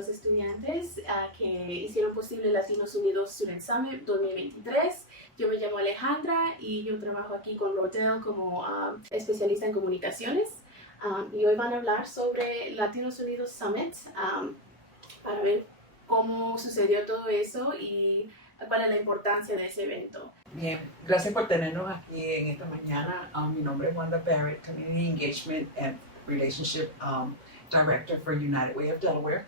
los estudiantes que hicieron posible Latinos Unidos Student Summit 2023. Yo me llamo Alejandra y yo trabajo aquí con Rodel como especialista en comunicaciones. Y hoy van a hablar sobre Latinos Unidos Summit para ver cómo sucedió todo eso y cuál es la importancia de ese evento. Bien, gracias por tenernos aquí en esta mañana. Mi nombre es Wanda, Barrett, Community Engagement and Relationship Director for United Way of Delaware.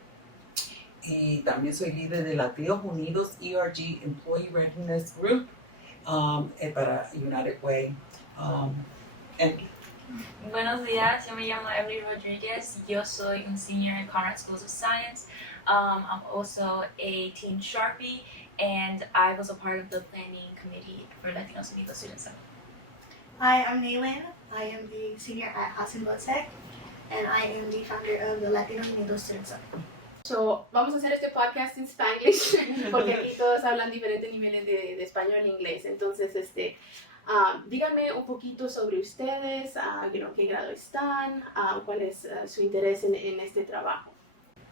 Y también soy líder de Latinos Unidos ERG Employee Readiness Group para United Way. Buenos días, yo me llamo Evelyn Rodriguez. Yo soy un senior in Conrad Schools of Science. I'm also a Team Sharpie, and I was a part of the planning committee for Latinos Unidos Student Summit. Hi, I'm Naelyn. I am the senior at Hodgson, and I am the founder of the Latinos Unidos Student Summit. So, vamos a hacer este podcast en Spanglish porque aquí todos hablan diferentes niveles de español e inglés. Entonces, díganme un poquito sobre ustedes, qué grado están, cuál es su interés en este trabajo.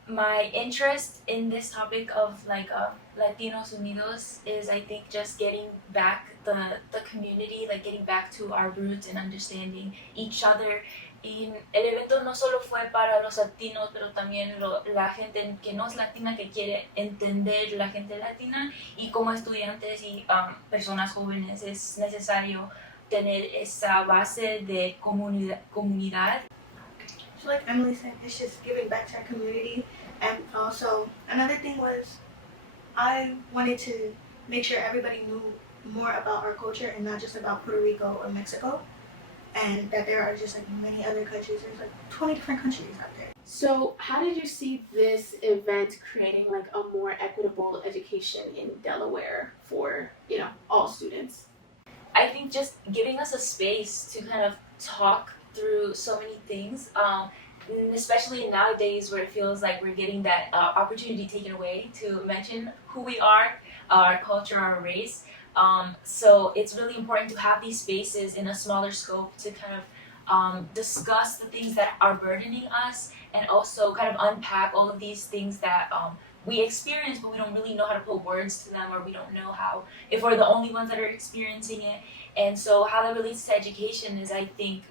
My interest in this topic of Latinos Unidos is, I think, just getting back the community, like getting back to our roots and understanding each other. Y el evento no solo fue para los latinos, pero también la gente que no es latina, que quiere entender la gente latina, y como estudiantes y personas jóvenes es necesario tener esa base de comunidad. So like Emily said, it's just giving back to our community. And also, another thing was I wanted to make sure everybody knew more about our culture and not just about Puerto Rico or Mexico. And that there are just like many other countries. There's like 20 different countries out there. So how did you see this event creating like a more equitable education in Delaware for, all students? I think just giving us a space to kind of talk through so many things, especially nowadays where it feels like we're getting that opportunity taken away to mention who we are, our culture, our race. So it's really important to have these spaces in a smaller scope to kind of discuss the things that are burdening us, and also kind of unpack all of these things that we experience, but we don't really know how to put words to them, or we don't know if we're the only ones that are experiencing it. And so how that relates to education is, I think,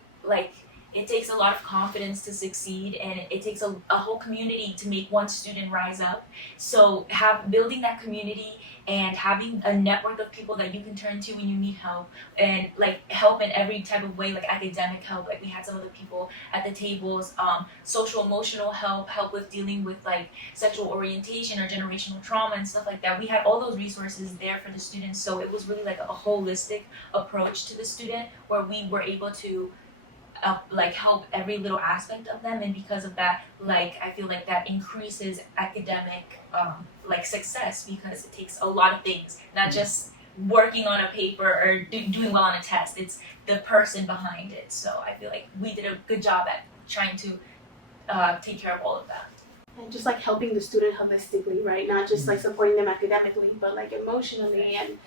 it takes a lot of confidence to succeed, and it takes a whole community to make one student rise up. So building that community and having a network of people that you can turn to when you need help, and help in every type of way, like academic help, like we had some of the people at the tables, social emotional help with dealing with sexual orientation or generational trauma and stuff like that. We had all those resources there for the students, so it was really a holistic approach to the student where we were able to help every little aspect of them, and because of that, I feel like that increases academic success, because it takes a lot of things, not just working on a paper or doing well on a test. It's the person behind it. So I feel like we did a good job at trying to take care of all of that. And just helping the student holistically, right? Not just supporting them academically, but emotionally, and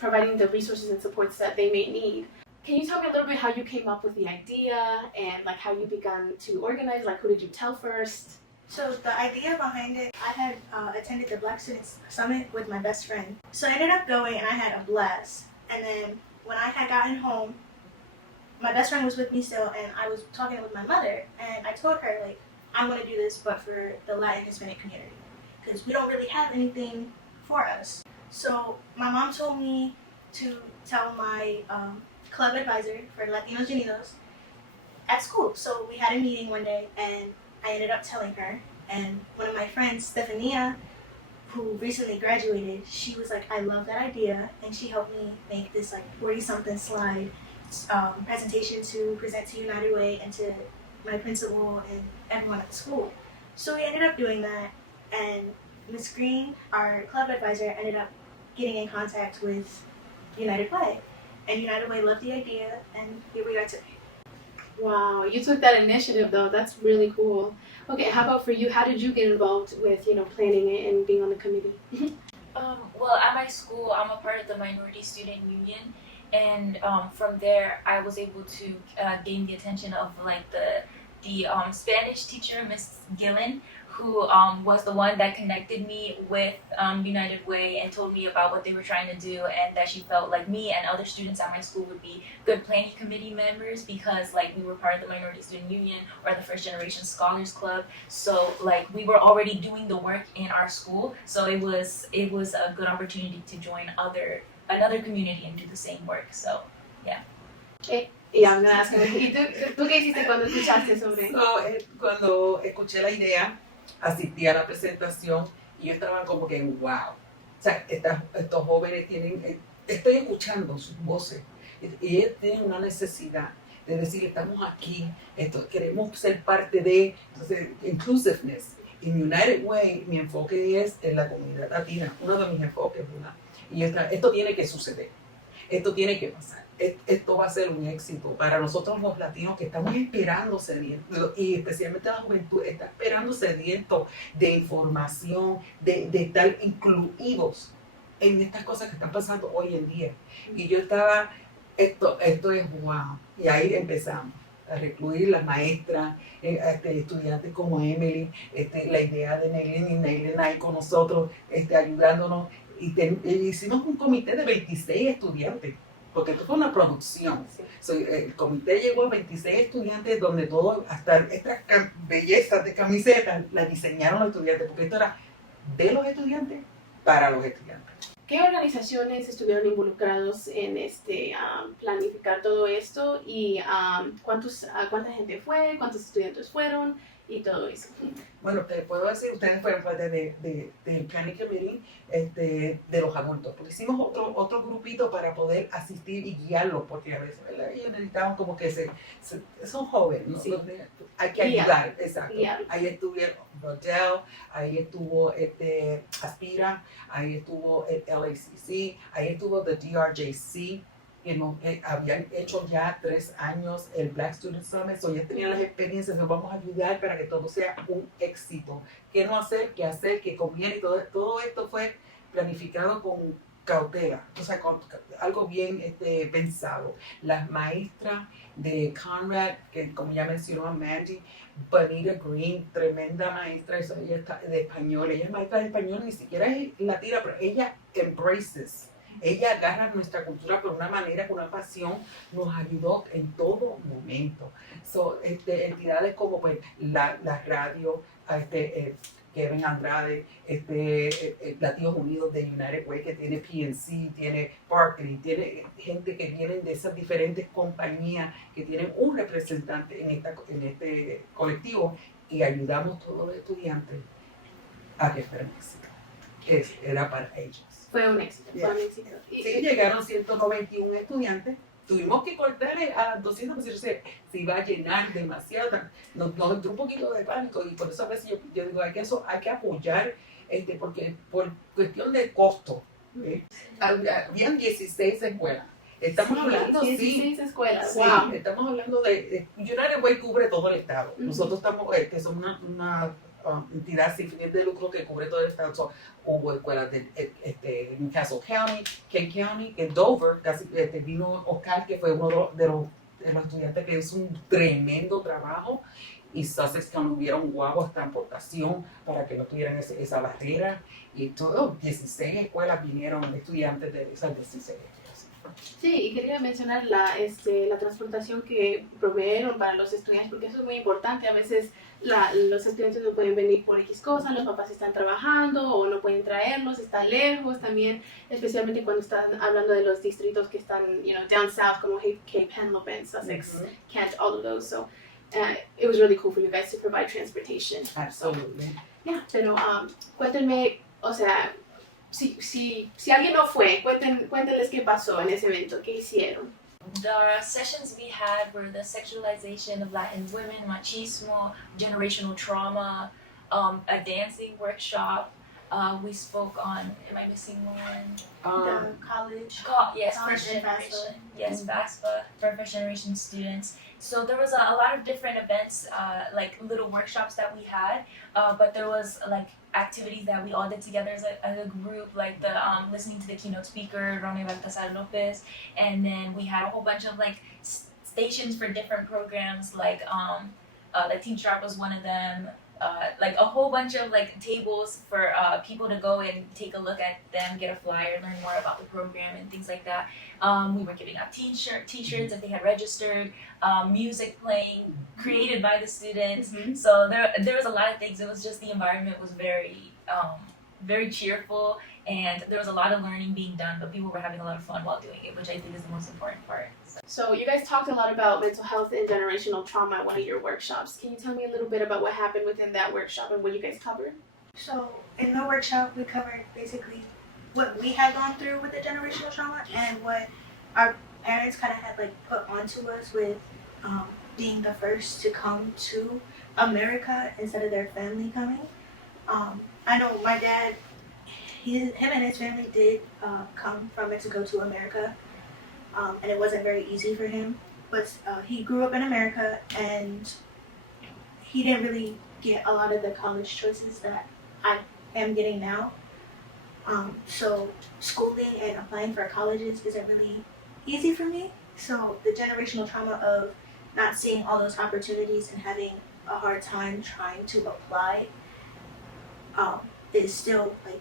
providing the resources and supports that they may need. Can you tell me a little bit how you came up with the idea, and how you began to organize? Who did you tell first? So the idea behind it, I had attended the Black Students Summit with my best friend. So I ended up going, and I had a blast. And then when I had gotten home, my best friend was with me still, and I was talking with my mother, and I told her, I'm going to do this, but for the Latin Hispanic community, because we don't really have anything for us. So my mom told me to tell my club advisor for Latinos Unidos at school. So we had a meeting one day, and I ended up telling her. And one of my friends, Stefania, who recently graduated, she was like, I love that idea. And she helped me make this 40-something slide presentation to present to United Way and to my principal and everyone at the school. So we ended up doing that, and Ms. Green, our club advisor, ended up getting in contact with United Way. And United Way loved the idea, and here we are today. Wow, you took that initiative though. That's really cool. Okay, how about for you? How did you get involved with, planning it and being on the committee? Well, at my school, I'm a part of the Minority Student Union, and from there, I was able to gain the attention of the Spanish teacher, Miss Gillen, who was the one that connected me with United Way and told me about what they were trying to do, and that she felt like me and other students at my school would be good planning committee members because like we were part of the Minority Student Union or the First Generation Scholars Club. So like we were already doing the work in our school, so it was a good opportunity to join another community and do the same work. So yeah. Y hablas, ¿y tú qué hiciste cuando escuchaste sobre? Cuando escuché la idea, asistí a la presentación y yo estaba como que wow. O sea, estos jóvenes estoy escuchando sus voces y ellos tienen una necesidad de decir, estamos aquí, queremos ser parte de, entonces, inclusiveness. En United Way, mi enfoque es en la comunidad latina, uno de mis enfoques, ¿verdad? Y esto tiene que suceder, esto tiene que pasar. Esto va a ser un éxito para nosotros los latinos que estamos esperando sedientos, y especialmente la juventud está esperando sedientos de información, de estar incluidos en estas cosas que están pasando hoy en día. Y yo estaba, esto es wow, y ahí empezamos a recluir las maestras, estudiantes como Emily, la idea de Naelyn ahí con nosotros, ayudándonos, y hicimos un comité de 26 estudiantes. Porque esto fue una producción. Sí. El comité llegó a 26 estudiantes donde todo, hasta estas bellezas de camisetas, las diseñaron los estudiantes, porque esto era de los estudiantes para los estudiantes. ¿Qué organizaciones estuvieron involucrados en planificar todo esto y cuánta gente fue, cuántos estudiantes fueron y todo eso? Bueno, te puedo decir, ustedes fueron parte del planning committee de los adultos, porque hicimos otro grupito para poder asistir y guiarlos, porque a veces, ¿verdad? Ellos necesitaban como que son jóvenes, ¿no? Sí. Hay que ayudar, exacto. Guiar. Ahí estuvieron Rodell, ahí estuvo Aspira, ahí estuvo el LACC, ahí estuvo the DRJC, que habían hecho ya 3 años el Black Student Summit, ya tenían las experiencias, nos vamos a ayudar para que todo sea un éxito. ¿Qué no hacer? ¿Qué hacer? ¿Qué conviene? Todo esto fue planificado con cautela, o sea, con algo bien pensado. Las maestras de Conrad, que como ya mencionó Mandy, Bonita Green, tremenda maestra, ella está de español, ella es maestra de español, ni siquiera es latina, pero ella embraces. Ella agarra nuestra cultura por una manera, con una pasión, nos ayudó en todo momento. Entidades como pues, la radio, Kevin Andrade, Latinos Unidos de United Way, que tiene PNC, tiene Barclay, tiene gente que viene de esas diferentes compañías que tienen un representante en este colectivo, y ayudamos a todos los estudiantes a que fueran éxito. Era para ellos. Fue un éxito, Yeah. fue un éxito. Sí, llegaron 191 estudiantes. Tuvimos que cortarle a 200 porque se iba a llenar demasiado. Nos entró un poquito de pánico, y por eso a veces yo digo, hay que apoyar, porque por cuestión de costo. Habían 16 escuelas. Estamos hablando, 16 escuelas. Sí, Wow. estamos hablando de United Way cubre todo el estado. Nosotros estamos, que somos una entidad sin fines de lucro que cubre todo el estado. Hubo escuelas de Newcastle County, Kent County, en Dover, casi vino Oscar, que fue uno de los estudiantes que hizo un tremendo trabajo, y Sussex County hubieron guaguas de transportación para que no tuvieran esa barrera, y todo, 16 escuelas vinieron estudiantes de esas 16 escuelas. Sí, y quería mencionar la transportación que proveyeron para los estudiantes, porque eso es muy importante. A veces los estudiantes no pueden venir por X cosas, los papás están trabajando o no pueden traerlos, están lejos también, especialmente cuando están hablando de los distritos que están, down south, como Cape Henlopen, Sussex, Kent, all of those. So it was really cool for you guys to provide transportation. Absolutely. Yeah, pero cuéntenme, o sea, si alguien no fue, cuéntenles qué pasó en ese evento, qué hicieron. The sessions we had were the sexualization of Latin women, machismo, generational trauma, a dancing workshop. We spoke on, am I missing one? The college. Yes, college first and generation. Yes, FAFSA for first generation students. So there was a lot of different events, like little workshops that we had, but there was like activities that we all did together as a group, like the listening to the keynote speaker, Ronnie Baltasar Lopez, and then we had a whole bunch of like stations for different programs, like Teen Sharp was one of them, like a whole bunch of like tables for people to go and take a look at them, get a flyer, learn more about the program and things like that. We were giving out t-shirts if they had registered, music playing, created by the students. So there was a lot of things. It was just the environment was very cheerful, and there was a lot of learning being done, but people were having a lot of fun while doing it, which I think is the most important part. So you guys talked a lot about mental health and generational trauma at one of your workshops. Can you tell me a little bit about what happened within that workshop and what you guys covered? So in the workshop, we covered basically what we had gone through with the generational trauma and what our parents kind of had like put onto us with being the first to come to America instead of their family coming. I know my dad, him and his family did come from Mexico to America, and it wasn't very easy for him. But he grew up in America, and he didn't really get a lot of the college choices that I am getting now. So schooling and applying for colleges isn't really easy for me. So the generational trauma of not seeing all those opportunities and having a hard time trying to apply is still like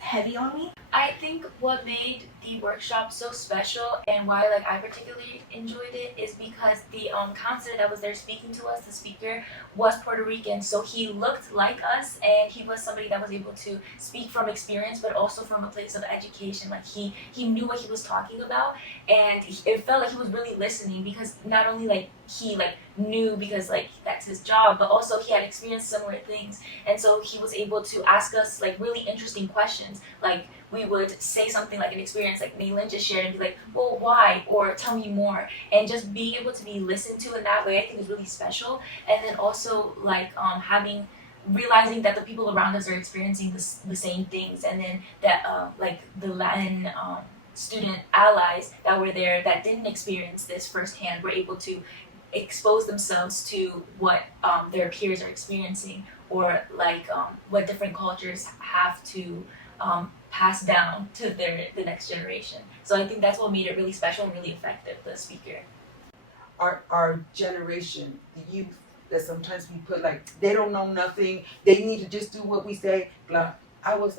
heavy on me. I think what made the workshop so special and why like I particularly enjoyed it is because the counselor that was there speaking to us, the speaker, was Puerto Rican, so he looked like us, and he was somebody that was able to speak from experience but also from a place of education. Like he knew what he was talking about, and it felt like he was really listening, because not only like he like knew because like that's his job, but also he had experienced similar things, and so he was able to ask us like really interesting questions. Like we would say something like an experience like Naelyn just shared and be like, well, why? Or tell me more. And just being able to be listened to in that way, I think is really special. And then also like realizing that the people around us are experiencing the same things, and then that like the Latin student allies that were there that didn't experience this firsthand were able to expose themselves to what their peers are experiencing, or like what different cultures have to pass down to the next generation. So I think that's what made it really special and really effective, the speaker. Our generation, the youth, that sometimes we put like, they don't know nothing, they need to just do what we say, blah. I was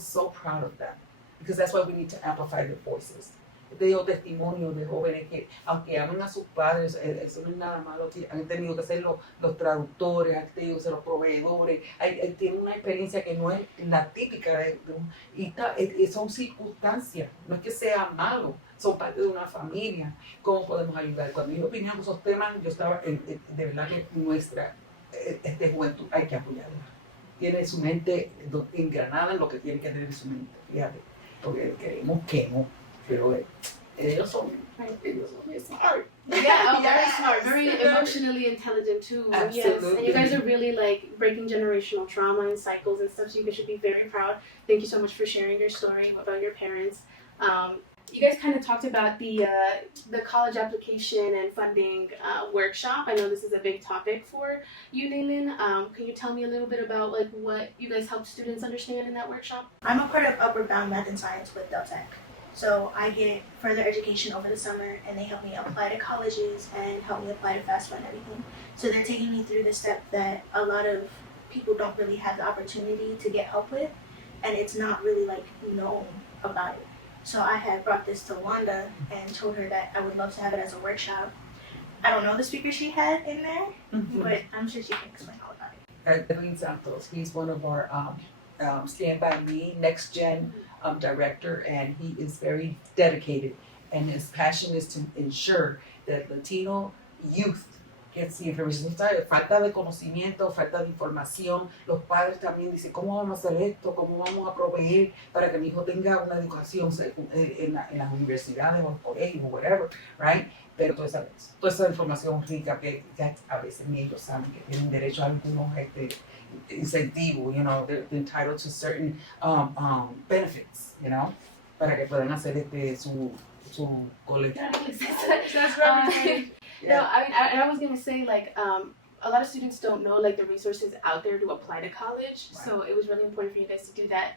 so proud of them, because that's why we need to amplify their voices. Te digo testimonio de jóvenes que, aunque aman a sus padres, eso no es nada malo, han tenido que ser los traductores, han tenido que ser los proveedores, tienen una experiencia que no es la típica y son circunstancias, no es que sea malo, son parte de una familia. ¿Cómo podemos ayudar? Cuando yo opinaba esos temas, yo estaba, de verdad que nuestra juventud hay que apoyarla. Tiene su mente engranada en lo que tiene que tener su mente, fíjate, porque queremos que no. Pero ellos son smart. Yeah, very smart, very emotionally intelligent too. Absolutely. Yes, and you guys are really like breaking generational trauma and cycles and stuff, so you guys should be very proud. Thank you so much for sharing your story about your parents. You guys kind of talked about the college application and funding workshop. I know this is a big topic for you, Naelyn. Can you tell me a little bit about like what you guys helped students understand in that workshop? I'm a part of Upward Bound Math and Science with Deltec. So I get further education over the summer, and they help me apply to colleges and help me apply to FAFSA and everything. So they're taking me through the step that a lot of people don't really have the opportunity to get help with, and it's not really like known about it. So I had brought this to Wanda and told her that I would love to have it as a workshop. I don't know the speaker she had in there, but I'm sure she can explain all about it. Delwin Santos, he's one of our Stand By Me Next Gen director, and he is very dedicated, and his passion is to ensure that Latino youth gets the information. Falta de conocimiento, falta de información. Los padres también dicen, ¿cómo vamos a hacer esto? ¿Cómo vamos a proveer para que mi hijo tenga una educación en las universidades o en colegios o whatever, right? Pero toda esa información rica que ya a veces ni ellos saben que tienen derecho a algunos incentivos, you know, they're entitled to certain benefits, you know, para que puedan hacer su colegio. That's right. No, I was gonna say like a lot of students don't know like the resources out there to apply to college, right. So it was really important for you guys to do that.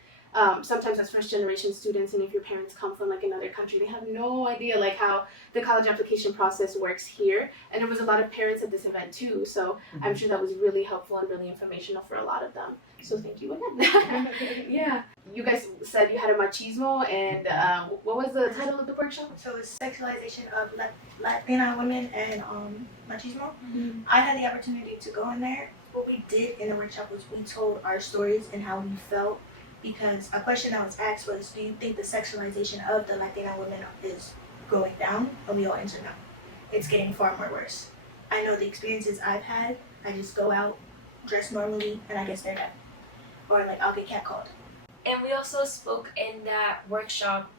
sometimes as first generation students, and if your parents come from like another country, they have no idea like how the college application process works here. And there was a lot of parents at this event too, so I'm sure that was really helpful and really informational for a lot of them. So thank you again. Yeah, you guys said you had a machismo, and what was the title of the workshop? So it's sexualization of Latina women and machismo. I had the opportunity to go in there. What we did in the workshop was we told our stories and how we felt, because a question that was asked was, do you think the sexualization of the Latina women is going down? And we all answered no. It's getting far more worse. I know the experiences I've had. I just go out, dress normally, and I get stared at. Or like I'll get catcalled. And we also spoke in that workshop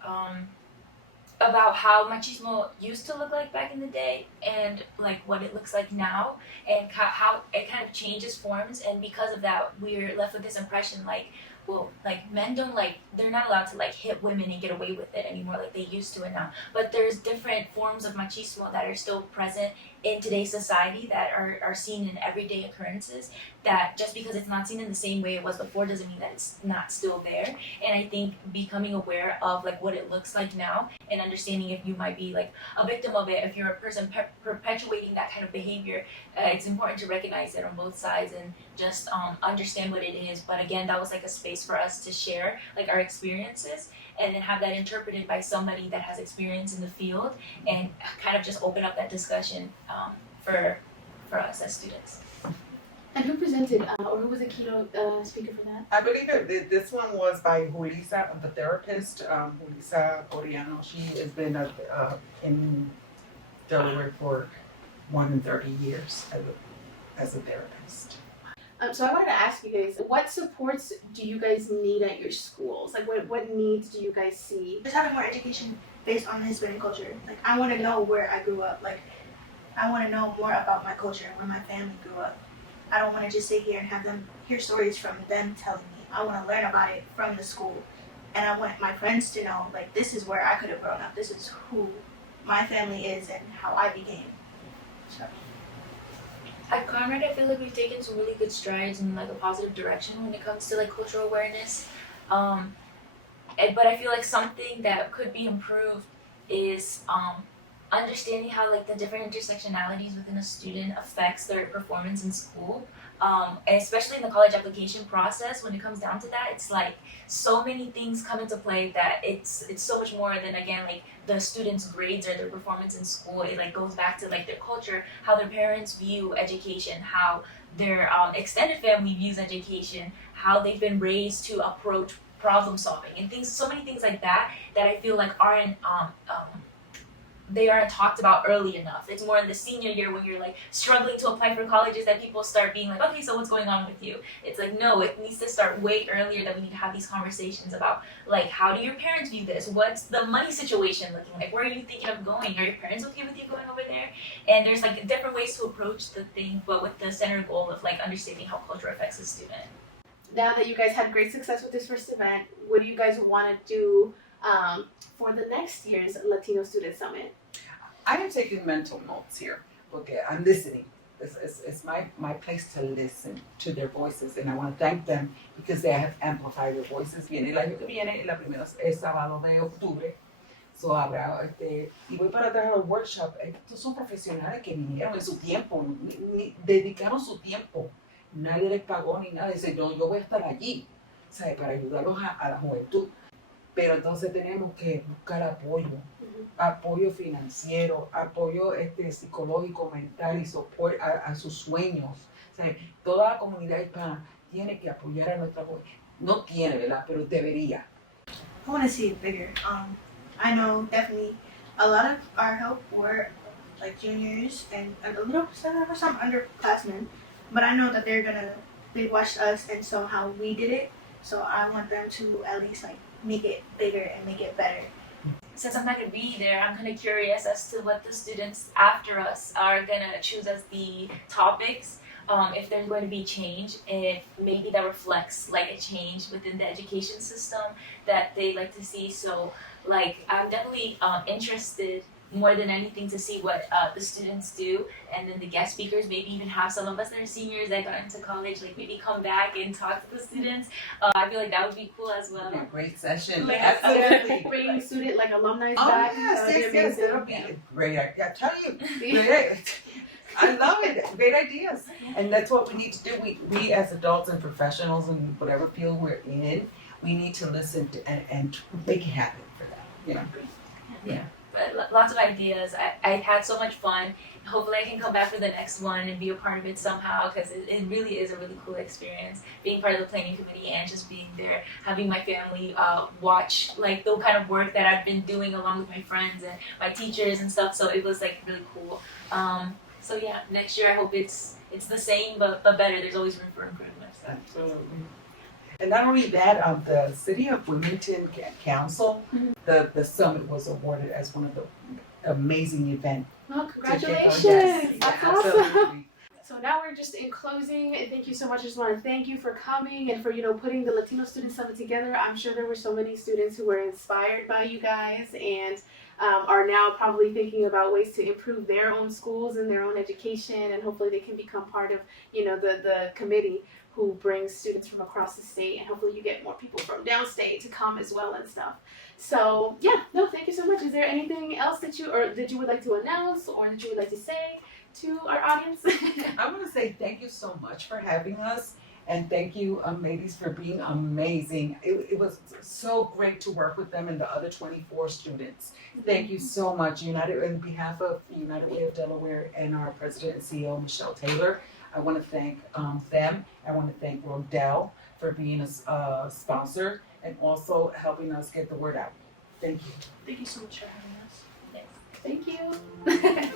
about how machismo used to look like back in the day, and like what it looks like now, and how it kind of changes forms. And because of that, we're left with this impression like, well, like men don't they're not allowed to like hit women and get away with it anymore like they used to and now. But there's different forms of machismo that are still present in today's society that are seen in everyday occurrences, that just because it's not seen in the same way it was before doesn't mean that it's not still there. And I think becoming aware of like what it looks like now, and understanding if you might be like a victim of it, if you're a person perpetuating that kind of behavior, it's important to recognize it on both sides and just understand what it is. But again, that was like a space for us to share like our experiences, and then have that interpreted by somebody that has experience in the field, and kind of just open up that discussion for us as students. And who presented, or who was the keynote speaker for that? I believe that this one was by Julissa, the therapist, Julissa Coriano. She has been in Delaware for more than 30 years as a therapist. So I wanted to ask you guys, what supports do you guys need at your schools? Like what needs do you guys see? Just having more education based on Hispanic culture. Like I want to know where I grew up. Like I want to know more about my culture, where my family grew up. I don't want to just sit here and have them hear stories from them telling me. I want to learn about it from the school. And I want my friends to know, like, this is where I could have grown up. This is who my family is and how I became. So. At Conrad, I feel like we've taken some really good strides in like a positive direction when it comes to like cultural awareness. But I feel like something that could be improved is understanding how like the different intersectionalities within a student affects their performance in school, and especially in the college application process. When it comes down to that, it's like so many things come into play that it's so much more than, again, like the students' grades or their performance in school. It like goes back to like their culture, how their parents view education, how their extended family views education, how they've been raised to approach problem solving, and things, so many things like that I feel like aren't they aren't talked about early enough. It's more in the senior year when you're like struggling to apply for colleges that people start being like, okay, so what's going on with you? It's like, no, it needs to start way earlier, that we need to have these conversations about like, how do your parents view this? What's the money situation looking like? Where are you thinking of going? Are your parents okay with you going over there? And there's like different ways to approach the thing, but with the center goal of like understanding how culture affects a student. Now that you guys had great success with this first event, what do you guys want to do for the next year's Latino Student Summit? I am taking mental notes here. Okay, I'm listening. It's my place to listen to their voices, and I want to thank them because they have amplified their voices. Viene el año que viene, el primero es sábado de octubre. So habrá, y voy para atrás al workshop. Estos son profesionales que vinieron en su tiempo, dedicaron su tiempo. Nadie les pagó ni nada. Dice, no, yo voy a estar allí, ¿sabe? Para ayudarlos a la juventud. Pero entonces tenemos que buscar apoyo financiero, apoyo psicológico, mental y soporte a sus sueños. O sea, toda la comunidad hispana tiene que apoyar a nuestra juventud. No tiene, ¿verdad? Pero debería. I want to see it bigger. I know definitely a lot of our help were like juniors and a little some underclassmen, but I know that they watched us and saw how we did it. So I want them to at least like make it bigger and make it better. Since I'm not going to be there, I'm kind of curious as to what the students after us are going to choose as the topics. If there's going to be change, if maybe that reflects like a change within the education system that they like to see. So like I'm definitely interested more than anything to see what the students do, and then the guest speakers, maybe even have some of us that are seniors that got into college, like maybe come back and talk to the students. I feel like that would be cool as well. Yeah, great session. Like, Absolutely. bringing student like alumni Oh back. yes, that'd be yes, yes. amazing. That'll be a great idea. I tell you, great. I love it. Great ideas. And that's what we need to do. We as adults and professionals in whatever field we're in, we need to listen to and make it happen for that. You know. Yeah. But lots of ideas. I had so much fun. Hopefully I can come back for the next one and be a part of it somehow, because it really is a really cool experience being part of the planning committee and just being there, having my family watch like the kind of work that I've been doing along with my friends and my teachers and stuff. So it was like really cool. So yeah, next year I hope it's the same but better. There's always room for improvement. So. Absolutely. And not only that, the City of Wilmington Council, the summit was awarded as one of the amazing events. Well, congratulations! Yes, That's absolutely. awesome. So now we're just in closing, and thank you so much. I just want to thank you for coming and for putting the Latino Student Summit together. I'm sure there were so many students who were inspired by you guys and are now probably thinking about ways to improve their own schools and their own education, and hopefully they can become part of the committee who brings students from across the state, and hopefully you get more people from downstate to come as well and stuff. So yeah, no, thank you so much. Is there anything else that you would like to announce or that you would like to say to our audience? I want to say thank you so much for having us, and thank you, ladies, for being amazing. It was so great to work with them and the other 24 students. Thank you so much, on behalf of United Way of Delaware and our president and CEO, Michelle Taylor. I want to thank them. I want to thank Rodell for being a sponsor and also helping us get the word out. Thank you. Thank you so much for having us. Yes. Thank you.